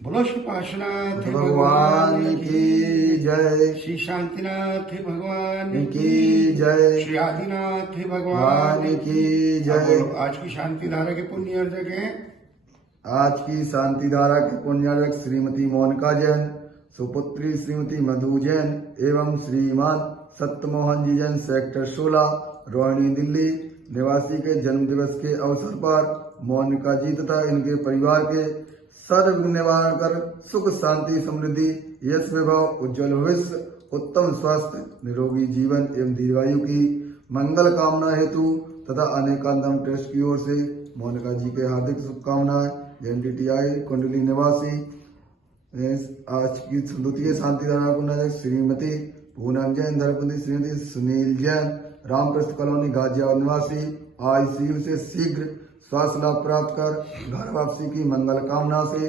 बोलो श्री पार्श्वनाथ भगवान की जय। श्री शांतिनाथ भगवान की जय। श्री आदिनाथ भगवान की जय। बोलो आज की शांति धारा के पुण्य अर्जक हैं। आज की शांति धारा के पुण्यार्जक श्रीमती मोनिका जैन, सुपुत्री श्रीमती मधु जैन एवं श्रीमान सत्यमोहन जी जैन, सेक्टर 16, रोहिणी, दिल्ली निवासी के जन्म दिवस के अवसर पर मोनिका जी तथा इनके परिवार के सर्व निवारण कर सुख शांति समृद्धि यश वैभव उज्जवल भविष्य उत्तम स्वास्थ्य निरोगी जीवन एवं दीर्घायु की मंगल कामना हेतु तथा अनेकांतम ट्रस्ट की ओर से मोनिका जी के हार्दिक शुभकामनाएं। एनटीटीआई कुंडली निवासी आज की द्वितीय शांति धारा पुण्य श्रीमती पूनम जैन, धर्मपति श्रीमती सुनील जैन, रामकृष्ण कॉलोनी गाजियाबाद निवासी आईसीयू से शीघ्र स्वास्थ्य लाभ प्राप्त कर घर वापसी की मंगल कामना से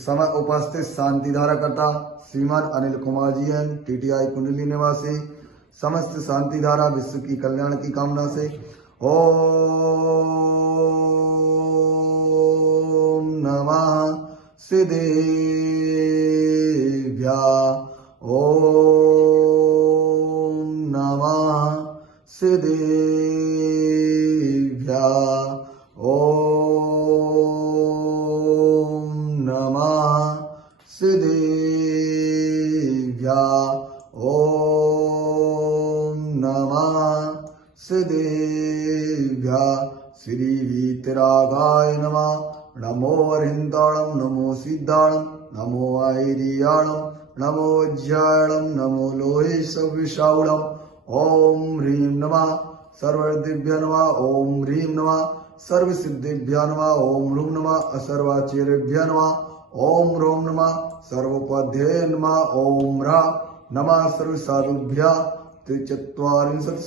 समय उपस्थित शांति धारा करता श्रीमान Anil Kumar G N, TTI कुंडली निवासी समस्त शांति धारा विश्व की कल्याण की कामना से ओम नमः सिद्धेभ्या ओम नमः सिद्धेभ्या ओम नमः सिद्धेभ्या ओम नमः सिद्धेभ्या। श्री वीतरागाय नमः। नमो अरिहन्ताणं नमो सिद्धाणं नमो आयर्याणं नमो वज्रायणं नमो लोहे सविशावणम् ओम ह्रीं नमः सर्वदिभ्य नमः ओम ह्रीं नमः सर्वसिद्धिभ्य नमः ओम ह्रूं नमः असर्वाचार्यभ्य नमः ओम ह्रौं नमः सर्वोपाध्याय नमः ओम ह्रा नमः सर्वसाधुभ्य त्रिचत्वारिंशत्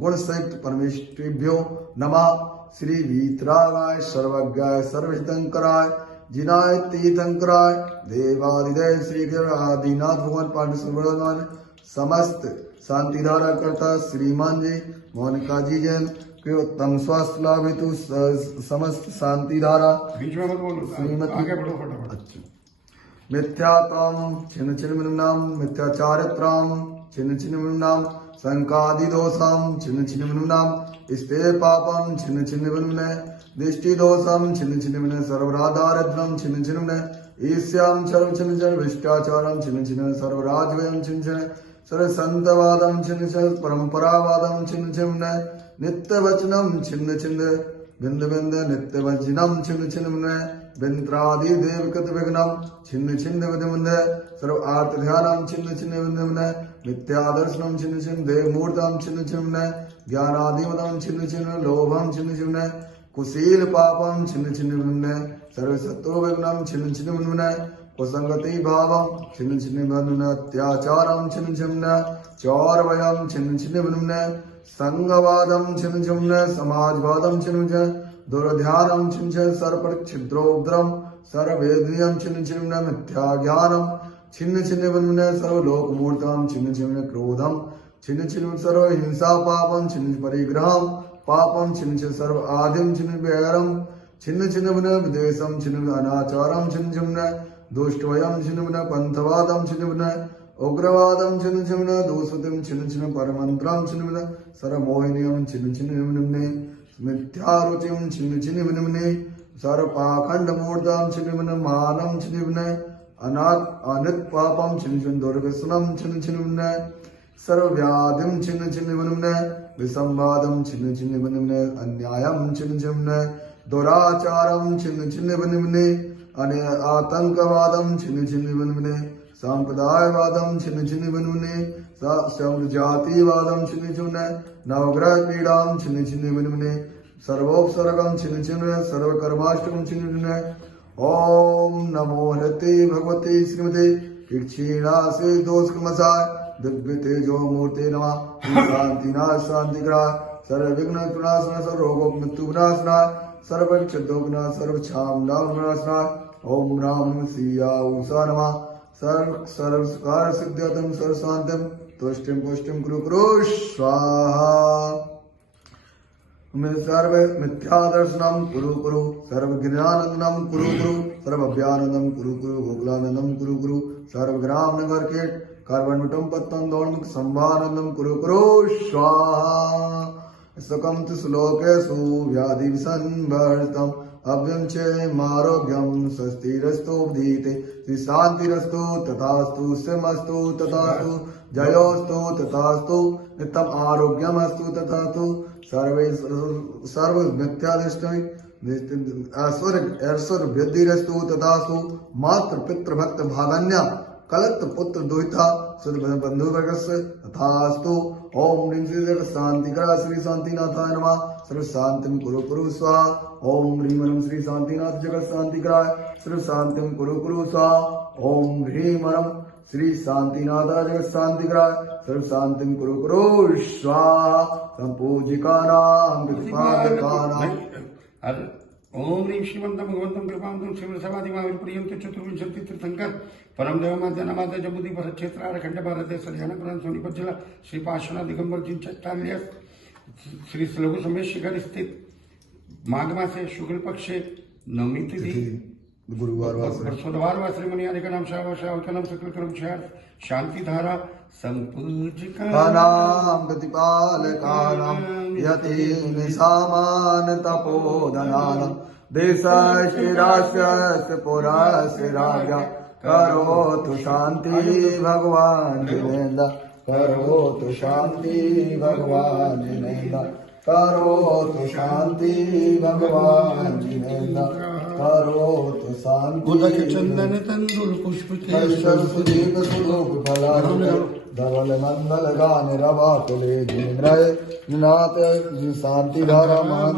गुण सहित परमेष्ठिभ्यो नमः। श्री वीतरागाय सर्वज्ञाय सर्वहितंकराय जिनाय तीर्थंकराय देवादिदेव श्री आदिनाथ भगवान पांडुसुभगवान समस्त शांति धारा करता श्रीमान जी मोनिका जी जैन के उत्तम स्वास्थ्य लाभ हेतु समस्त शांति धारा बीच में मत बोलो, आगे बढ़ो फटाफट। अच्छा। मिथ्यात्वं छिन्न छिन्न नाम मिथ्याचारित्रं छिन्न छिन्न नाम संकादि दोषम छिन्न छिन्न नाम स्ते पापम छिन्न छिन्न दृष्टि दोषम छिन्न छिन्न सर्वराधारिद्रम छिन्न छिन्न ईश्याम सर्व छिन्न छिन्न भ्रष्टाचारम छिन्न छिन्न सर्वराजवयम छिन्न छिन्न सर्व संतवादम छिन्न छिन्न परंपरावादम छिन्न छिन्न नित्य वचनम छिन्न छिन्न बिंद बिंद नित्य वचनम छिन्न छिन्न बिंद्रादि देवकत विघ्नम छिन्न छिन्न विधमंद सर्व आर्त ध्यानम छिन्न छिन्न विधमंद मिथ्यादर्शनम छिन्न छिन्न देव मूर्तम छिन्न छिन्न ज्ञानादिमदम छिन्न छिन्न लोभम छिन्न छिन्न कुशील पापम छिन्न छिन्न विधमंद सर्व शत्रु विघ्नम छिन्न छिन्न विधमंद कुसंगति भावम छिन्न छिन्न विधमंद अत्याचारम छिन्न छिन्न चौरवयम छिन्न छिन्न विधमंद संगवादम छिन्न छिन्न समाजवादम छिन्न छिन्न दुर्ध्यानम छिन्न छिन्न सर्वपर छिद्रोग्रम सर्ववेदनीयम छिन्न छिन्न मिथ्या ज्ञानम छिन्न छिन्न विधमंद सर्वलोक मूर्तम छिन्न छिन्न क्रोधम छिन्न छिन्न सर्व हिंसा पापम छिन्न परिग्रहम पापम छिन्न छिन्न सर्व आदिम छिन्न वैरम छिन्न छिन्न विदेशम छिन्न अनाचारम छिन्न छिन्न दुष्टवयम छिन्न पंथवादम छिन्न उग्रवादम छिन्न छिन्न दूषितम छिन्न छिन्न परमंत्रम छिन्न सर्वमोहिनीयम छिन्न छिन्न मिथ्यारुचिम छिन्न छिन्न सर्वपाखंड मूर्तम छिन्न मानम छिन्न अनाथ अनित पापम छिन्न छिन्न दुर्व्यसनम छिन्न छिन्न सर्वव्याधिम छिन्न छिन्न विसंवादम छिन्न छिन्न अन्यायम छिन्न छिन्न दुराचारम छिन्न छिन्न आतंकवादम छिन्न छिन्न सांप्रदायवादम छिन्न छिन्न जातिवादम छिन्न छिन्न नवग्रह पीड़ाम छिन्न छिन्न सर्वोपसर्गम छिन्न छिन्न सर्वकर्माष्टकम छिन्न छिन्न ओम नमो हरते भगवते श्रीमते क्षीणासे दोषकमसाय दिव्य तेजो मूर्ते नमः शांतिनाथ शांतिग्रह सर्व विघ्न विनाशना सर्व रोग मृत्यु विनाशना सर्व क्षुद्रोगना सर्व क्षाम नाम विनाशना ओम राम सिया उषा नमः सर्व सर्व सुकार सिद्ध्यतम सर्व शांतम तुष्टिम पुष्टिम कुरु कुरु स्वाहा। में सर्व मिथ्या दर्शनम कुरु कुरु सर्व ज्ञानंदनम कुरु कुरु सर्व अभ्यानंदम कुरु कुरु गोकुलानंदम कुरु कुरु सर्व ग्राम नगर केट कार्बनटम पत्तन दौड़मुख संभानंदम कुरु कुरु स्वाहा सकम श्लोकेषु व्याधि संवर्तम अभ्यं चेमारोग्यम स्वस्तिरस्तु उदीते श्री शांतिरस्तु तथास्तु सिमस्तु तथास्तु जयोस्तु तथास्तु नित्यम आरोग्यमस्तु तथास्तु सर्व मिथ्यादृष्टि ऐश्वर्य वृद्धिरस्तु तथास्तु मातृ पितृ भक्त भागन्य कलत पुत्र दुहिता बंधु वर्गस्य तथास्तु ओम ह्रीं श्री जगत शांतिकरा श्री शांतिनाथाय नमः सर्व शांतिम कुरु कुरु स्वाहा ओम ह्रीं ह्रीं श्री शांतिनाथ जगत शांतिकराय सर्व शांतिम कुरु कुरु स्वाहा ओम ह्रीं ह्रीं श्री शांतिनाथ जगत शांतिकराय सर्व शांतिम कुरु कुरु स्वाहा संपूजिकानां प्रतिपादकानां ओम ह्रीं श्रीमंतं भगवन्तं कृपावन्तं श्रीमत्समाधिमाविर्प्रियन्तं चतुर्विंशति तीर्थंकर परम देवमाध्य नमाध्य जम्बूदी भरत क्षेत्र खंड भारत सलियाना प्रधान सोनीपत जिला श्री पार्श्वनाथ दिगंबर जिनचट्टालिया श्री लघु समेश शिखर स्थित माघ मासे शुक्ल पक्षे नवमी तिथि गुरुवार बृहस्पतिवार व श्रीमणि आदि का नाम शाह का नाम सकल कर्म शांति धारा संपूजिकानां प्रतिपालकानां यतीम सामान तपोधनानां देशस्य राष्ट्रस्य पुरस्य राज्ञा करोतु शांति भगवान जिनेन्द्र करोतु शांति भगवान जिनेन्द्र करोतु शांति भगवान जिनेन्द्र करोतु शांति उदक चंदन तंदुल पुष्प सुदीप सुलोक फलाधर धवल मंगल गान रवा कुले जिन्द्रय नाथ शांति धारा मान